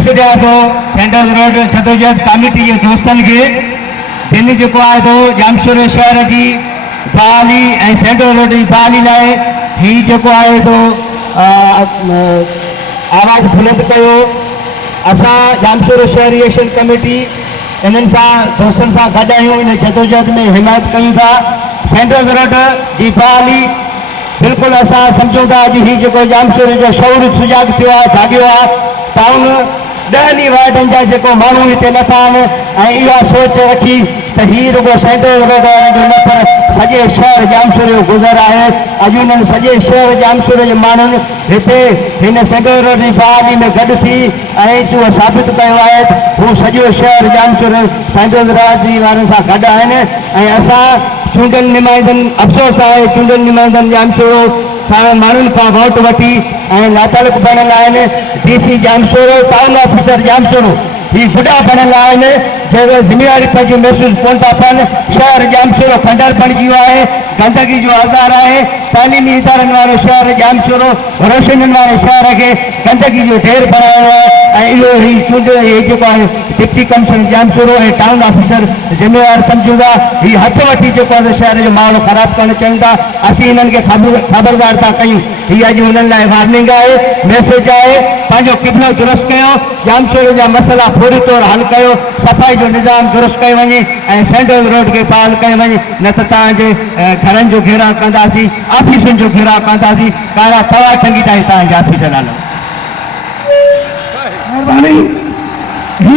मैसेज आया तो central road जदोजहद कमेटी के दोस्तन के जिन जो आए तो जामशोर शहर की बहाली सेंट्रल रोड की बहाली लाए ही जो आए तो आवाज़ बुलंद कयो। असां जामशोर शहरी कमेटी इन्हनि सां दोस्तनि सां गॾु आहियूं, इन जदोजहद में हिमायत कयूं था। सेंट्रल रोड जी बहाली बिल्कुलु असां सम्झूं था अॼु ही जेको जामशोर जो शौर सुजाग थियो आहे, जाॻियो आहे। टाउन 10 वार्डनि जा जेको माण्हू हिते लथा आहिनि ऐं इहा सोच रखी त हीउ रुॻो सेंट्रल रोड जो न पर सॼे शहर जामशोर जो गुज़र आहे। अॼु उन्हनि सॼे शहर जामशोर जे माण्हुनि हिते हिन सेंट्रल रोड जी बहाली में गॾु थी ऐं उहो साबित कयो आहे हू सॼो शहर जामशोर सेंट्रल रोड जी वारनि सां गॾु आहिनि। ऐं असां चूंडियल नुमाइंदनि, अफ़सोस आहे चूंडियल नुमाइंदनि जामशोर माण्हुनि खां वोट वठी ऐं नातालुक बणियल आहिनि। DC जामशोर, टाउन ऑफिसर जामशोर ही बुढ़ा बणियल आहिनि जंहिं ज़िम्मेवारी पंहिंजी महसूस कोन था कनि। शहर जामशोर खंडर बणिजी वियो आहे, गंदगी जो आज़ार आहे। तालीमी इदारनि वारो शहर जामशोर रोशनियुनि वारे शहर खे गंदगी जो ढेर बणायो आहे ऐं इहो ही चूंडियल ही जेको आहे डिप्टी कमिश्नर जामशोर ऐं टाउन ऑफिसर ज़िम्मेवार सम्झूं था। ही हथ वठी जेको आहे शहर जो माहौल ख़राबु करणु चाहिनि था। असीं हिननि खे ख़बरदार था कयूं। हीअ अॼु हुननि लाइ वार्निंग आहे, मैसेज आहे। पंहिंजो क़िबलो दुरुस्त कयो, जामशोर जा मसइला फौरी तौरु हल कयो, सफ़ाई जो निज़ाम दुरुस्त कयो वञे ऐं सेंट्रल रोड खे बहाल कयो वञे। न त तव्हांजे घरनि जो घेराव कंदासीं, ऑफिसुनि जो घेराव कंदासीं, कारा तवा टंगी ताईं तव्हांजे ऑफिस हलंदो। महिरबानी।